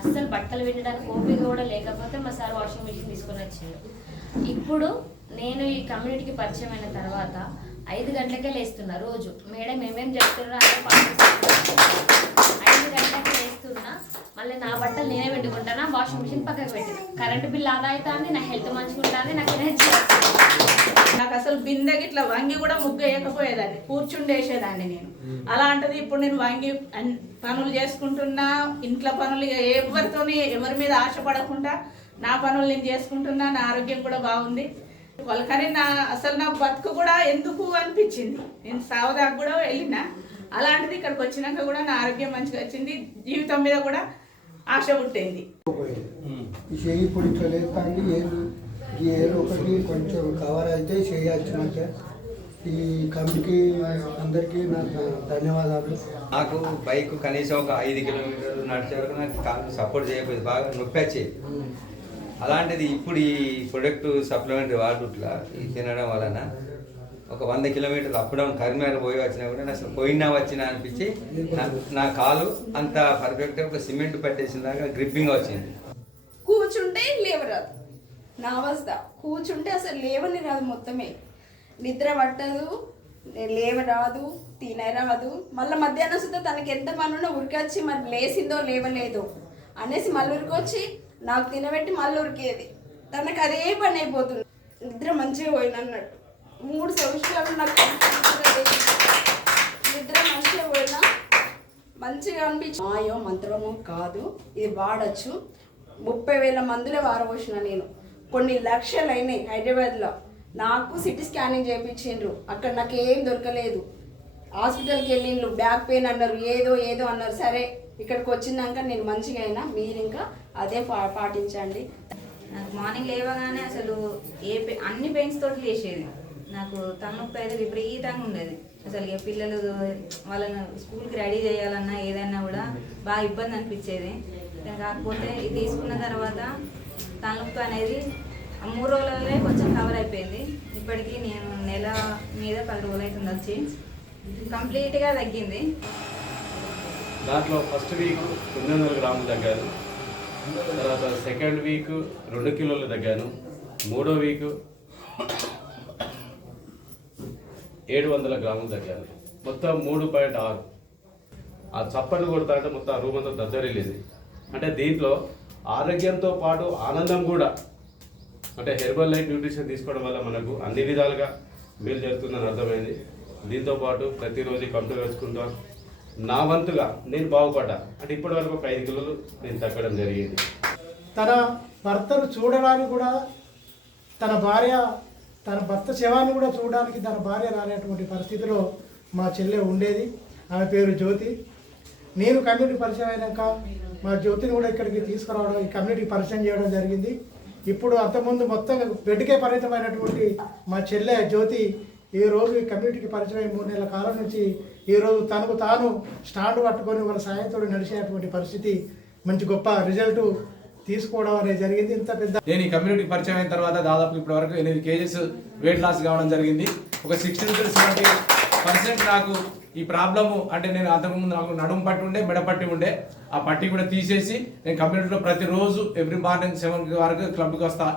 అస్సలు బట్టలు పెట్టడానికి ఓపిక కూడా లేకపోతే మా సార్ వాషింగ్ మిషన్ తీసుకొని వచ్చిండు. ఇప్పుడు నేను ఈ కమ్యూనిటీకి పరిచయం అయిన తర్వాత 5 గంటలకే లేస్తున్నా. రోజు మేడం ఏమేమి చెప్తున్నా అదే పాటిస్తున్నా. 5 గంటలకే లేస్తున్నా. మళ్ళీ నా బట్టలు నేనే పెట్టుకుంటానా, వాషింగ్ మిషన్ పక్కకు పెట్టిన. కరెంటు బిల్ ఆదా అవుతుంది, నా హెల్త్ మంచిగా ఉంటుంది, నాకు ఎనర్జీ వస్తుంది. నాకు అసలు బిందెకి ఇట్లా వంగి కూడా ముగ్గు వేయకపోయేదాన్ని, కూర్చుండేసేదాన్ని నేను. అలాంటిది ఇప్పుడు నేను వంగి పనులు చేసుకుంటున్నా, ఇంట్లో పనులు ఎవరితోని ఎవరి మీద ఆశపడకుండా నా పనులు నేను చేసుకుంటున్నా. నా ఆరోగ్యం కూడా బాగుంది. కానీ అసలు నా బతుకు కూడా ఎందుకు అనిపించింది. నేను సావదాకా కూడా వెళ్ళినా. అలాంటిది ఇక్కడికి వచ్చినాక కూడా నా ఆరోగ్యం మంచిగా వచ్చింది. జీవితం మీద కూడా ఆశ పుట్టింది. ఇప్పుడు ఇట్లా లేదు కానీ ఏదో ఒకటి కొంచెం కవర్ అయితే చేయొచ్చినాక ఈ కమిటీకి అందరికీ నాకు ధన్యవాదాలు. నాకు బైక్ కనీసం ఒక 5 కిలోమీటర్లు నడిచే వరకు నాకు కాలు సపోర్ట్ చేయకపోయింది, బాగా నొప్పి వచ్చేది. అలాంటిది ఇప్పుడు ఈ ప్రొడక్ట్ సప్లిమెంటరీ వాడుట్లా ఇది తినడం వలన ఒక 100 కిలోమీటర్లు అప్ డౌన్ కరీంనగర్ పోయి వచ్చినా కూడా నాకు అసలు పోయినా వచ్చినా అనిపించి నా కాలు అంత పర్ఫెక్ట్గా ఒక సిమెంట్ పట్టేసిందాక గ్రిప్పింగ్ వచ్చింది. కూర్చుంటే లేవరాదు నా అవస్థ. కూర్చుంటే అసలు లేవని రాదు, మొత్తమే నిద్ర పట్టదు, లేవరాదు, తినరాదు. మళ్ళీ మధ్యాహ్నం సుద్ధా తనకి ఎంత పని ఉన్నా ఉరికొచ్చి మరి లేసిందో లేవలేదో అనేసి మళ్ళీ ఉరికొచ్చి నాకు తినబెట్టి మళ్ళీ ఉరికేది. తనకు అదే పని అయిపోతుంది. నిద్ర మంచిగా పోయినన్నట్టు 3 సంవత్సరాలు నాకు నిద్ర మంచిగా పోయినా మంచిగా అనిపించి మాయో మంత్రమో కాదు, ఇది వాడచ్చు. 30,000 మందులే వారబోసిన నేను. కొన్ని లక్షలు అయినాయి హైదరాబాద్లో. నాకు సిటీ స్కానింగ్ చేయించిండ్రు, అక్కడ నాకు ఏం దొరకలేదు. హాస్పిటల్కి వెళ్ళిండ్రు, బ్యాక్ పెయిన్ అన్నారు, ఏదో అన్నారు. సరే ఇక్కడికి వచ్చినాక నేను మంచిగా అయినా. మీరు ఇంకా అదే పాటించండి. నాకు మార్నింగ్ లేవగానే అసలు అన్ని పెయిన్స్ తోటి లేచేది. నాకు తలనొప్పి అయితే విపరీతంగా ఉండేది. అసలు ఇక పిల్లలు వాళ్ళని స్కూల్కి రెడీ చేయాలన్నా ఏదైనా కూడా బాగా ఇబ్బంది అనిపించేది. కాకపోతే ఇది తీసుకున్న తర్వాత తలనొప్పి అనేది 3 రోజులనే కొంచెం కవర్ అయిపోయింది. ఇప్పటికీ నేను నెల మీద 10 రోజులు అవుతుంది వచ్చి కంప్లీట్గా తగ్గింది. దాంట్లో ఫస్ట్ వీక్ 900 గ్రాములు తగ్గాను. తర్వాత సెకండ్ వీక్ 2 కిలోలు తగ్గాను. 3వ వీక్ 700 గ్రాములు తగ్గాను. మొత్తం 3.6. ఆ చప్పట్లు కొడతా అంటే మొత్తం ఆ రూమ్ అంతా దద్దరిల్లేది. అంటే దీంట్లో ఆరోగ్యంతో పాటు ఆనందం కూడా, అంటే హెర్బల్ లైఫ్ న్యూట్రిషన్ తీసుకోవడం వల్ల మనకు అన్ని విధాలుగా మేలు జరుగుతుందని అర్థమైంది. దీంతోపాటు ప్రతిరోజు కంప్లీట్ వేసుకుంటాను. నా వంతుగా నేను బాగుపడ్డా. అంటే ఇప్పటి వరకు ఒక 5 కిలోలు నేను తగ్గడం జరిగింది. తన భర్తను చూడడానికి కూడా తన భర్త శవాన్ని కూడా చూడడానికి తన భార్య రానేటువంటి పరిస్థితిలో మా చెల్లె ఉండేది. ఆమె పేరు జ్యోతి. నేను కమ్యూనిటీ పరిచయం అయినాక మా జ్యోతిని కూడా ఇక్కడికి తీసుకురావడం, ఈ కమ్యూనిటీ పరిచయం చేయడం జరిగింది. ఇప్పుడు అంతకుముందు మొత్తం బెడ్కే పరిమితమైనటువంటి మా చెల్లె జ్యోతి ఈరోజు ఈ కమ్యూనిటీకి పరిచయం 3 నెలల కాలం నుంచి ఈరోజు తనకు తాను స్టాండ్ పట్టుకొని వాళ్ళ సాయంతో నడిచేటువంటి పరిస్థితి, మంచి గొప్ప రిజల్ట్ తీసుకోవడం అనేది జరిగింది. ఇంత పెద్ద నేను ఈ కమ్యూనిటీకి పరిచయం అయిన తర్వాత దాదాపు ఇప్పటి వరకు 8 kgs వెయిట్ లాస్ కావడం జరిగింది. ఒక 60-70% నాకు ఈ ప్రాబ్లము, అంటే నేను అంతకుముందు నాకు నడుము పట్టి ఉండే, మెడ పట్టి ఉండే, ఆ పట్టి కూడా తీసేసి నేను కమ్యూనిటీలో ప్రతిరోజు ఎవ్రీ మార్నింగ్ 7 వరకు క్లబ్కి వస్తా.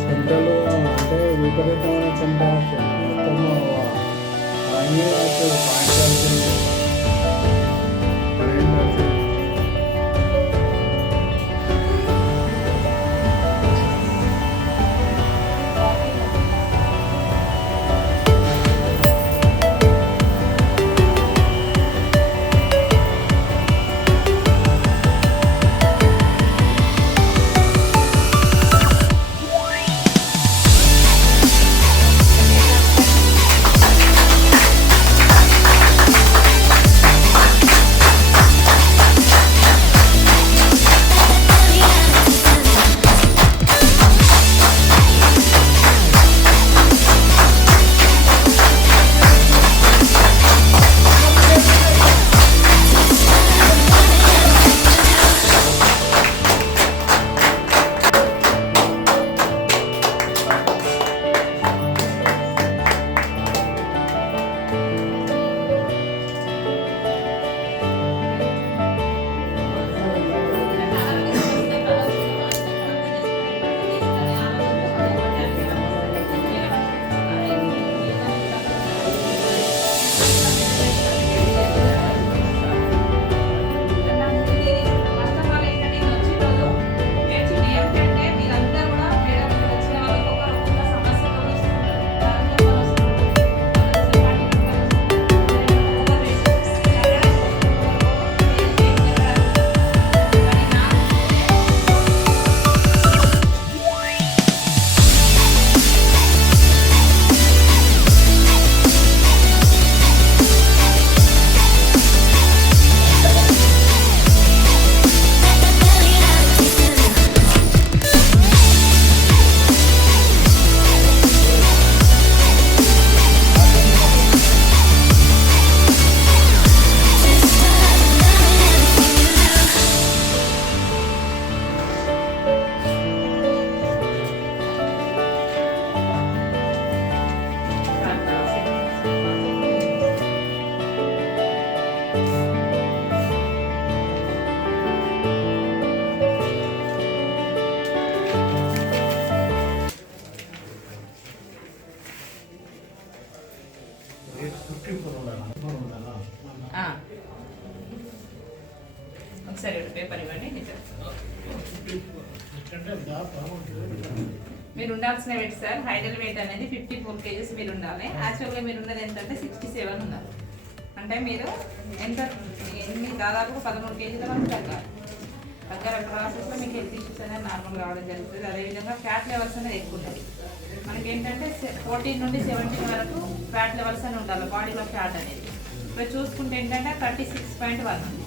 చెంటలు అంటే విపరీతమైన చెంట మొత్తము అన్నీ ఒకసారి పేపర్ ఇవ్వండి. మీరు ఉండాల్సిన వెయిట్ సార్, హైడల్ వెయిట్ అనేది 54 kgs మీరు ఉండాలి. యాక్చువల్గా మీరు ఉన్నది ఏంటంటే 67 ఉన్నారు. అంటే మీరు ఎంత దాదాపు 13 kg వరకు తగ్గాలి. తగ్గాల ప్రాసెస్లో మీకు హెల్త్ ఇష్యూస్ అనేది నార్మల్ కావడం జరుగుతుంది. అదేవిధంగా ఫ్యాట్ లెవెల్స్ అనేది ఎక్కువ ఉంటుంది. మనకి ఏంటంటే 14 నుండి 17 వరకు ఫ్యాట్ లెవెల్స్ అని ఉండాలి బాడీలో ఫ్యాట్ అనేది. ఇప్పుడు చూసుకుంటే ఏంటంటే 36.1 ఉంది.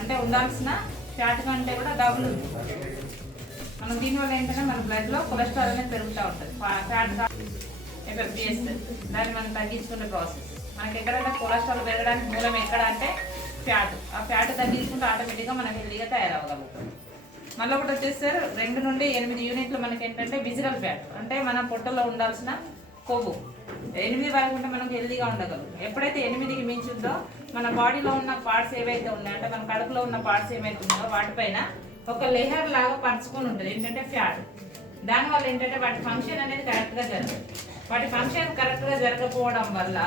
అంటే ఉండాల్సిన ఫ్యాట్ కంటే కూడా డబుల్ ఉంది. మనం దీనివల్ల ఏంటంటే మన బ్లడ్లో కొలెస్ట్రాల్ అనేది పెరుగుతూ ఉంటుంది. ఫ్యాట్ ఎఫెక్ట్ చేస్తుంది. దాన్ని మనం తగ్గించుకునే ప్రాసెస్. మనకి ఎక్కడైనా కొలెస్ట్రాల్ పెరగడానికి మూలం ఎక్కడ అంటే ఫ్యాట్. ఆ ఫ్యాట్ తగ్గించుకుంటే ఆటోమేటిక్గా మనం హెల్తీగా తయారవ్వగలుగుతాం. మళ్ళీ ఒకటి వచ్చేసారు 2 నుండి 8 యూనిట్లు మనకి ఏంటంటే విజిరల్ ఫ్యాట్. అంటే మన పొట్టలో ఉండాల్సిన కొవ్వు 8 వరకు ఉంటే మనకు హెల్తీగా ఉండగలం. ఎప్పుడైతే 8కి మించుందో మన బాడీలో ఉన్న పార్ట్స్ ఏవైతే ఉన్నాయో, అంటే మన కడుపులో ఉన్న పార్ట్స్ ఏవైతే ఉన్నాయో వాటిపైన ఒక లేయర్ లాగా పరుచుకొని ఉంటుంది ఏంటంటే ఫ్యాట్. దానివల్ల ఏంటంటే వాటి ఫంక్షన్ అనేది కరెక్ట్గా జరగదు. వాటి ఫంక్షన్ కరెక్ట్గా జరగకపోవడం వల్ల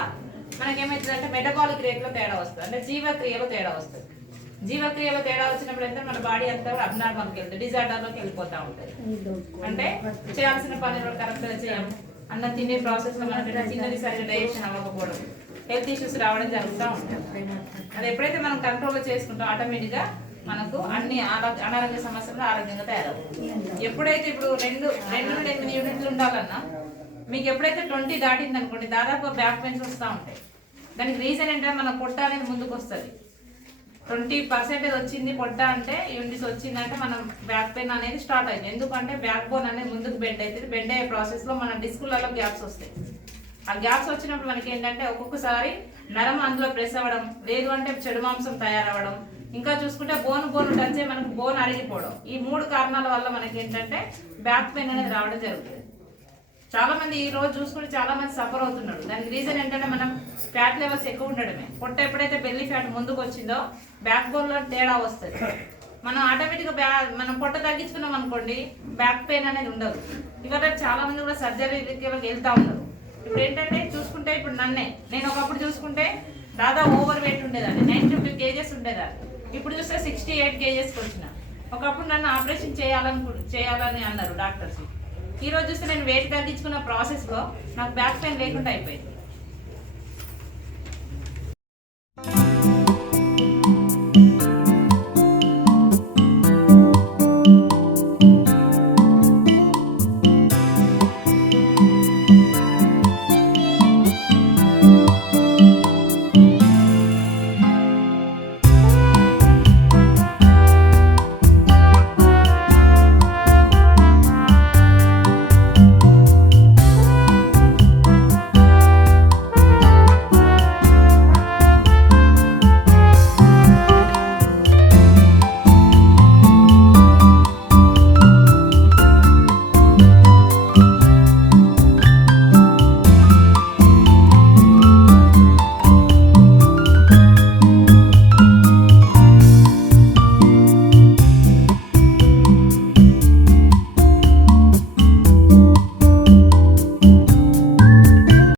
మనకేమవుతుందంటే మెటబాలిక్ రేట్లో తేడా వస్తుంది. అంటే జీవక్రియలో తేడా వస్తుంది. జీవక్రియలో తేడా వచ్చినప్పుడు అయితే మన బాడీ అంతా అబ్నార్మల్కి వెళ్తుంది, డిజార్డర్లోకి వెళ్ళిపోతూ ఉంటుంది. అంటే చేయాల్సిన పనులు కరెక్ట్గా చేయం, అన్న తినే ప్రాసెస్లో మనకి చిన్నది సరిగ్గా డైజెషన్ అవ్వకపోవడం, హెల్త్ ఇష్యూస్ రావడం జరుగుతూ ఉంటుంది. అది ఎప్పుడైతే మనం కంట్రోల్లో చేసుకుంటాం ఆటోమేటిక్గా మనకు అన్ని అనారోగ్య సమస్యలు ఆరోగ్యంగా తయారవుతుంది. ఎప్పుడైతే ఇప్పుడు 2 నుండి 8 యూనిట్లు ఉండాలన్నా మీకు ఎప్పుడైతే 20 దాటింది అనుకోండి దాదాపు బ్యాక్ పెయిన్స్ వస్తూ ఉంటాయి. దానికి రీజన్ ఏంటంటే మన పొట్ట అనేది ముందుకు వస్తుంది. 20% వచ్చింది పొట్ట అంటే యూనిట్స్ వచ్చిందంటే మనం బ్యాక్ పెయిన్ అనేది స్టార్ట్ అయింది. ఎందుకంటే బ్యాక్ బోన్ అనేది ముందుకు బెండ్ అవుతుంది. బెండ్ అయ్యే ప్రాసెస్లో మన డిస్కులలో గ్యాప్స్ వస్తాయి. ఆ గ్యాప్స్ వచ్చినప్పుడు మనకి ఏంటంటే ఒక్కొక్కసారి నరం అందులో ప్రెస్ అవ్వడం, లేదు అంటే చెడు మాంసం తయారవ్వడం, ఇంకా చూసుకుంటే బోన్ టచ్ అయ్యి మనకు బోన్ అరిగిపోవడం. ఈ 3 కారణాల వల్ల మనకి ఏంటంటే బ్యాక్ పెయిన్ అనేది రావడం జరుగుతుంది. చాలా మంది ఈ రోజు చూసుకుంటే చాలా మంది సఫర్ అవుతున్నారు. దానికి రీజన్ ఏంటంటే మనం ఫ్యాట్ లెవెల్స్ ఎక్కువ ఉండడమే. పొట్ట ఎప్పుడైతే బెల్లీ ఫ్యాట్ ముందుకు వచ్చిందో బ్యాక్ బోన్లో తేడా వస్తుంది. మనం ఆటోమేటిక్గా మనం పొట్ట తగ్గించుకున్నాం అనుకోండి, బ్యాక్ పెయిన్ అనేది ఉండదు. ఇవాళ చాలా మంది కూడా సర్జరీకి వెళ్తూ ఉన్నారు. ఇప్పుడు ఏంటంటే చూసుకుంటే ఇప్పుడు నేను ఒకప్పుడు చూసుకుంటే దాదాపు ఓవర్ వెయిట్ ఉండేదాన్ని, 92 kgs ఉండేదాన్ని. ఇప్పుడు చూస్తే 68 kgsకి వచ్చిన. ఒకప్పుడు నన్ను ఆపరేషన్ చేయాలని అన్నారు డాక్టర్స్. ఈ రోజు చూస్తే నేను వెయిట్ తగ్గించుకున్న ప్రాసెస్లో నాకు బ్యాక్ పెయిన్ లేకుండా అయిపోయింది.